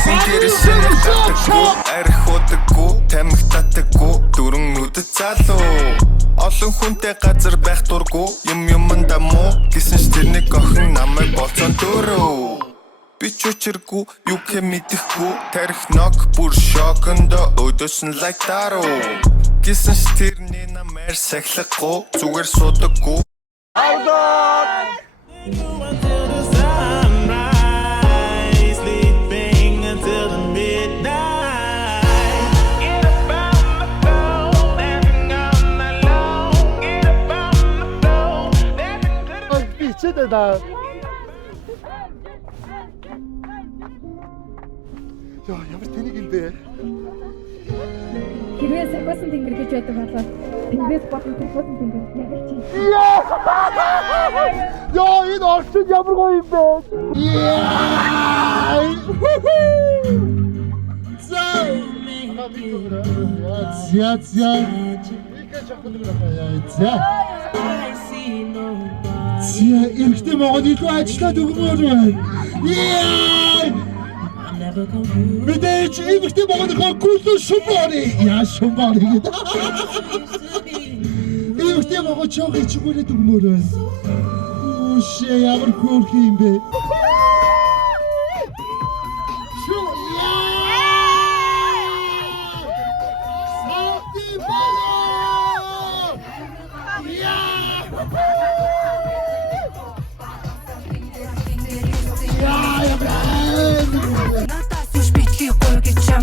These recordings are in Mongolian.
Хүн гэрсэн татаггүй, арх удаггүй, тамхи татаггүй, дөрөн нүдэд залуу. Олон хүнтэй газар байх дурггүй, юмдаа муу гэсэн ч тэрний охин намайг болцон дөрөв. Би ч учиргүй, юу хэ мэдэхгүй, тарих ног бүр шокондо өдөөсөн like даруу. Гэсэн ч тэрний намайг сахилахгүй, зүгээр суудаггүй. Да. Ямар тэнийг юм бэ? Хэрвээ сахиусан тэнгэр гэж байдаг болоод тэнгэрээс болон сахиусан тэнгэр яг л чи. Яа, энэ орчин ямар гоё юм бэ? Эрэгтэй могод илүү ажиллаад өгмөр байна. Мэдээж эрэгтэй могодынхоо гүлэн шумбари. Яа шумбари гэдэг. Эрэгтэй могод чог ичгүүрээд өгмөр байна. Үгүй ямар хөөрх юм бэ?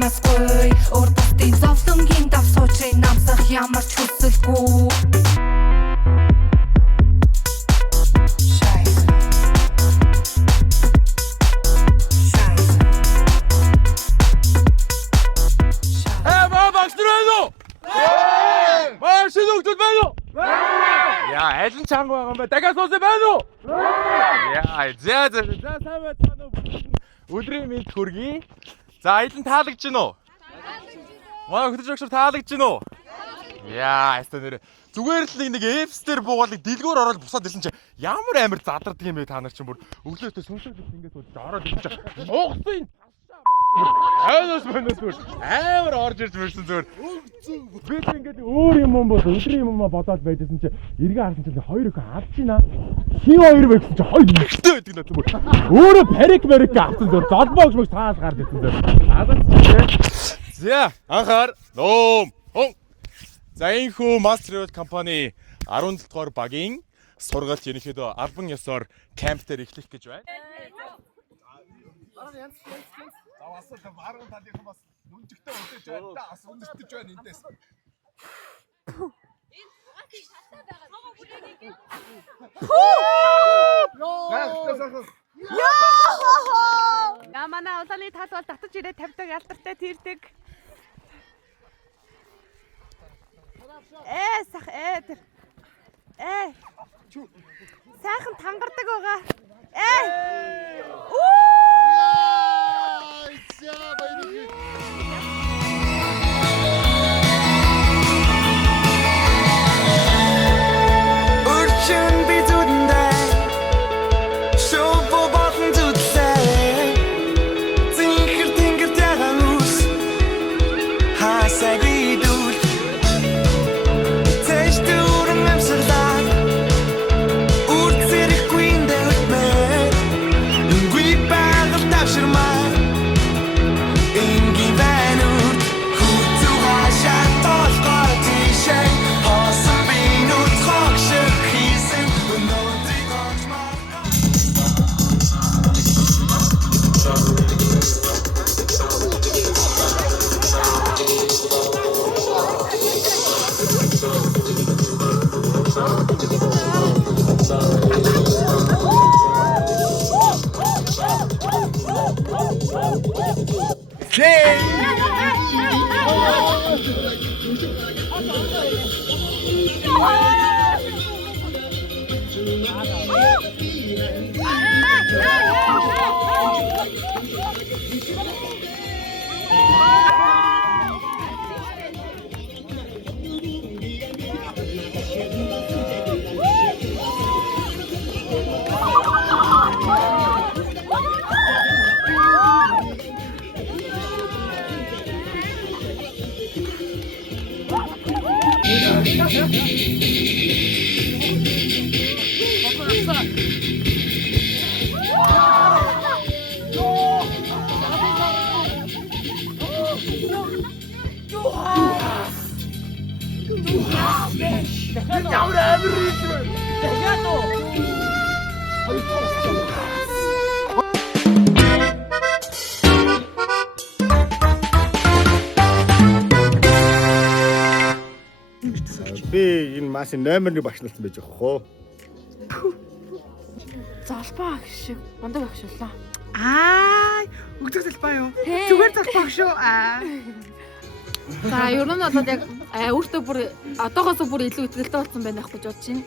Масгүй урдтын зовлонгийн дав суучрын намсах ямар ч хүсэлгүй. Аль нь чанга байгаа юм бэ? Дахиад суусаа байна уу? Яа, за сайн байна уу? Өдрийн мэд хүргэе. За аялан таалагдж гин үү? Манай хөтөж өгшөр таалагдж гин үү? Яа, ястаа нэр зүгээр л нэг эпстер буугаалыг дэлгүүр ороод бусаад ирсэн чи ямар амар задардаг юм бэ та нар чинь бүр өглөөсөө сүнсэлж ингэж ороод ирсэн чи муухсан Айнаас мэнэс амар орж ирж мэрсэн зүгээр. Би ч ингээд өөр юм бол өдрийн юм бодоод байжсэн чи эргээ харсан чи хоёр их авчихна. Хин хоёр бэ гэсэн чи хоёр ихтэй байдаг надад бүр. Өөрөө парик авсан зүгээр золбоогч мөг таал гард ирсэн зүгээр. Алаас. За анхаар ном. За энэхүү Master Travel компани 17 дугаар багийн сургалт ерөнхийдөө албан ёсоор камп дээр эхлэх гэж байна. Асуулт баруун талынхан бас нүнжигтэй өдөөж байна да бас өндөртөж байна эндээс. Энэ угаасыг шалтаа байгаа. Цогоо бүрээгийг. Яа манай улааны тал бол татаж ирээд тавьдаг алдартай тэрдэг. Тэр. Сайхан тангардаг байгаа. Urchin bi dudende Shobo botn dudse Zinker tinker taganus Hasagi dud Tesh durum emserdan Urtzirik quinde utme Ngui bagel tafshirman Ingi vanut Hutu hasha tolqar tishay Hasam binut khokshir khisen Unoti kochmar Ямар амир ритм вэ? Дахиад уу. Би энэ машин номерны багшлуулсан байж байгаа хөө. Залбаа шиг мундаг багшууллаа. Өгдөг залбаа юу? Зүгээр залбаа шүү. За ер нь бол яг өөртөө бүр одоогоос бүр илүү ихтэй болсон байна гэж бодож байна.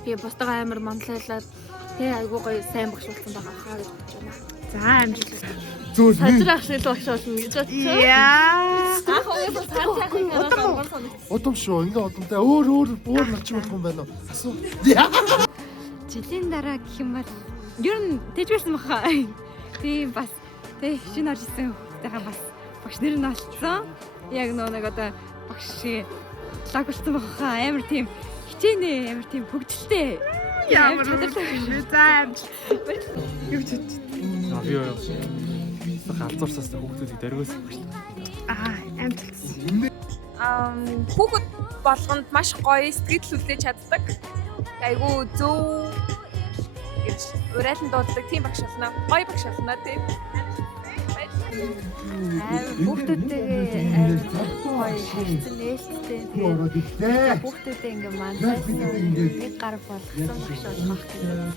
Би бусдаа амар манлайлаад айгуу гоё сайн багшуулсан байгаа хаа гэж бодож байна. За амжилт. Зүгээр. Сажрах шиг л багшуулна гэж бодсон. Яа. Ах уугаас цаар цаахан гараад Удам шүү. Ингээ удамтай өөр нарч болох юм байна уу? Асуу. жилийн дараа гэх юм бол ер нь тэжвэрсэн баха. Тийм бас тэг шинэ орж ирсэн хүмүүстэйгээ бас багш нэр нь олцсон. Яг нэг одоо багш шиг лаг болсон баха. Амар тийм хичээнэ, амар тийм хөгжилтэй. Ямар чадвартай. За амжилт. Юу ч хийж. За би юу. Галзуурсаас хүүхдүүдийг дөргөөсөн ба шүү. Амжилт. Хүүхэд болгонд маш гоё сэтгэл хүлээж чаддаг. Айгу зөв гэж урайлан дууддаг тийм багш болно. Гоё багш болно тийм. Хүүхдүүдтэйгээ гоё харьцан нээлттэй. Тэгээд хүүхдүүдээ ингээ манлайсан нэг гар болгосон багш болох гэдэг.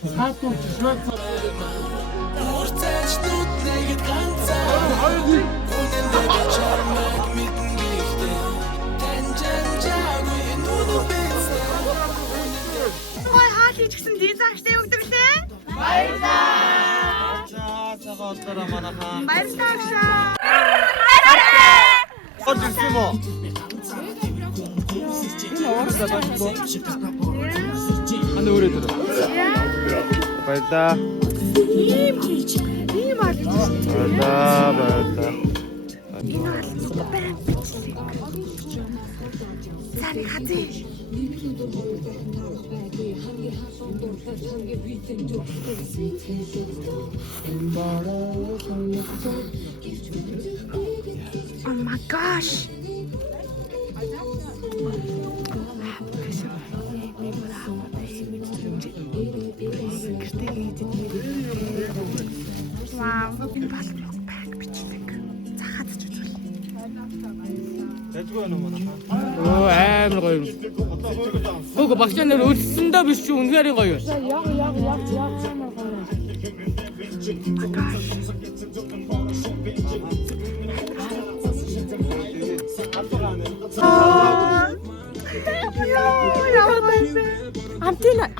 Гой хаал хийж гисэн дий зааштай өгдөг лээ. За цагаан олдороо манайхаа. Баярлалаа. Гол юм уу? Аны өрөө дээр. Баярлаа. Ийм аа. Баярлаа. Цари хати. Oh my gosh. Wow, энэ бол баг бичдэг. Захаад ч үзвэл. Тэжгүй юм манайхаа. Оо амар гоё юм. Гүг багшаа нэр өрсөндөө биш чи үнэхээр гоё.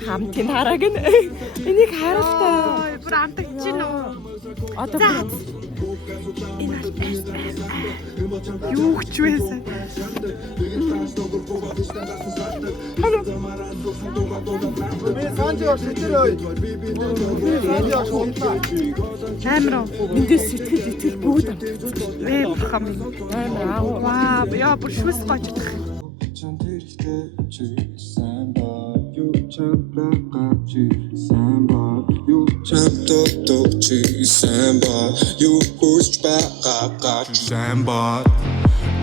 Хамтын хараг нь энийг харалтаа. Бүр амтагч гин үү? Одоо Энэ юу ч байсан. Амар эндээс сэтгэл итгэл бүгд бахам. Ваа, яа бүр шүс гочдох.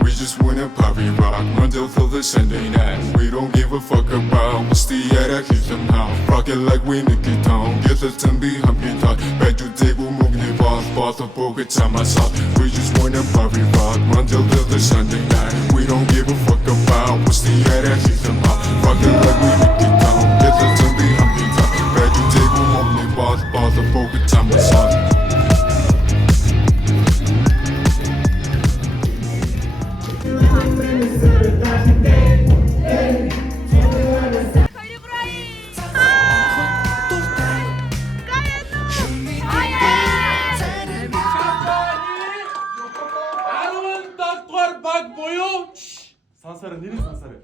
We just wanna party rock until the Sunday night. We don't give a fuck about what's the other kid somehow. Rock it like we Nicky Town. Get the tembi humpy talk. Bet you dig will move the boss the pocket time myself. We just wanna party rock until the Sunday night. We don't give a fuck about what's the other kid somehow. Rock it like we Nicky Town. Get the tembi humpy talk. Bet you dig will move the boss the pocket time myself. баг буюу сансараа нэрийг сансараа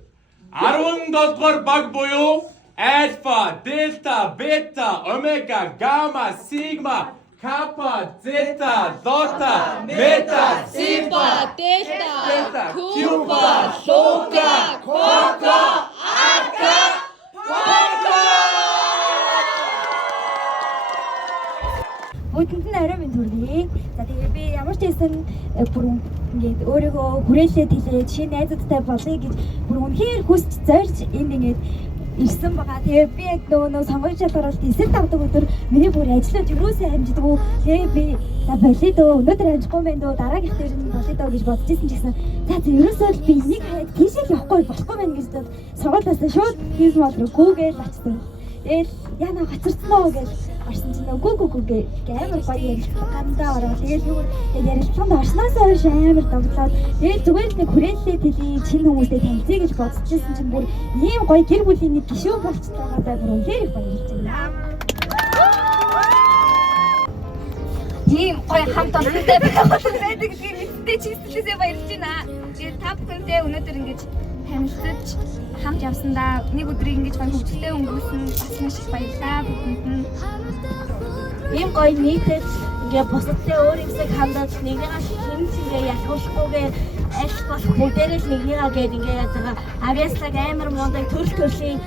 17 дугаар баг буюу альфа, дельта, бета, омега, гамма, сигма, капа, зета, дота, мета, симпа, дельта, кюпа, лока, кока, ака, пока. Бүгдэнд нь орой минь төргий. За тэгээ би ямар ч байсан бүр ингээд өөрийгөө хүрээлээд хэлээд шинэ найзуудтай болъё гэж бүр үнэхээр хүсч зорж энд ингээд ирсэн байгаа. Тэгээ би яг нөгөө сонгогч шалгаруулалт эсрэг давдаг өдөр миний бүр ажиллаж юусаа амждаггүй. Тэгээ би за болидоо өнөөдөр амжихгүй байх дөө дараагийнх дээр нь болидоо гэж бодож ирсэн ч гэсэн за ерөөсөө л би энийг хаяг тийшээ явахгүй болохгүй байх гэж бодоод сургуулиасаа шууд хийс мод руу гүүгээл очсон. Тэгэл яна гацарцноо гэж орсон чинь гүү гээ амар гоё ярилцлага гандаа ороо. Тэгэл юу ярилцлаганд орсноос хойш амар догтлоод тэгэл зүгээр л нэг хүрээлэлээ тэлий чинь хүмүүстэй танилцъя гэж бодчихсон чинь бүр ийм гоё гэр бүлийн нэг гишүүн болчихлоо бүр үнээр их баярлж байна. Ийм гоё хамт олонтой байдаг гэдгийг мэдээ чи сэтгэлээсээ баярлж байна. Тэгээд та бүхэнтэй өнөөдөр ингэж танилцаж хамт явсандаа нэг өдрийг ингэж гоё хөвгөлтэй өнгөрүүлсэн бас маш их баярлалаа бүхэнд нь. Ийм гоё нийтэд ингээ бусадтай өөр юмсыг хандаад нэгнийгаа хэмж ингээ ятгуулахгүйгээр аль болох бүгдээрээ л нэгнийгаа гээд ингээ яаж байгаа авьяаслаг амар мундаг төрлийн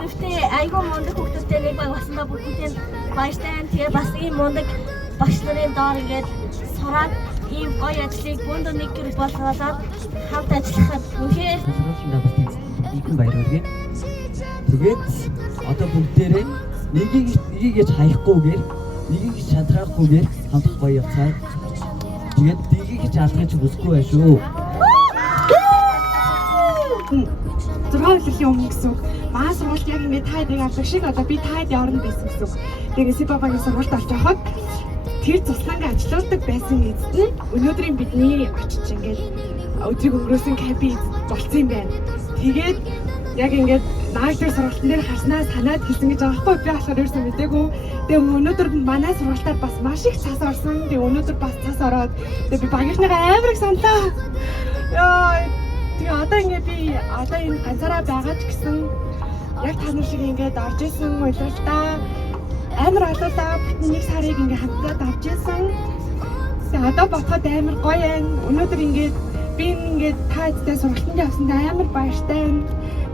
гэхдээ айгүй мундаг хүмүүстэй нэг баг баснаа бүгдийн баяртай. Тэгээ бас ийм мундаг багш нарын доор ингээд сураад ийм гоё ажлыг бүнд нэг гэр болгоод хамт ажиллахад үнэхээр ихэнх баяр хүргэе. Тэгээд одоо бүгдээрээ нэгийг хийж хаяггүйгээр нэгийг шантраахгүйгээр хамтах гоё явцгаа. Тэгээд нэгийг хийж алдахыг хүсэхгүй байх шүү. 6 жилийн өмнө гэсэн үг. Маа сургуульд яг ингэ таадаг авдаг шиг одоо би таад орно байсан гэсэн үг. Тэгээд Сибабагийн сургуульд орж явахад тэр цусланг ажилладаг байсан эзэд нь өнөөдрийн бидний очиж ингээд өдрийг өнгөрөөсөн кампинг болцсон юм байна. Тэгээд яг ингээд нааштай сургалтын дээр харснаа санаад хэлсэн гэж байгаа байхгүй би болохоор ерөөсөө мэдээгүй. Тэгээ өнөөдөр манай сургалтаар бас маш их цас орсон. Тэгээ өнөөдөр бас цас ороод тэгээ би багийнхныгаа амар их саналаа. Яа тэгээ одоо ингээд би одоо энэ ганцаараа байгаа ч гэсэн яг та нар шиг ингээд орж исэн уйлал та амар олоолаа бүтэн нэг сарыг ингээд хамтдаа давж исэн. Тэгээ одоо бодоход амар гоё байна. Өнөөдөр ингээд би ингээд та эцтэй сургалтанд явсандаа амар баяртай байна.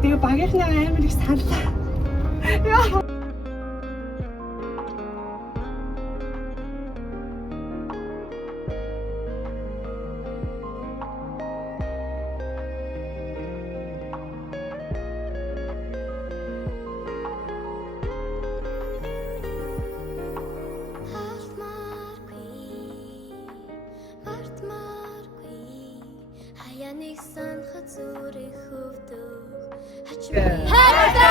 Тэгээ багийнхнаа амар их саналаа. Яа. Хайртай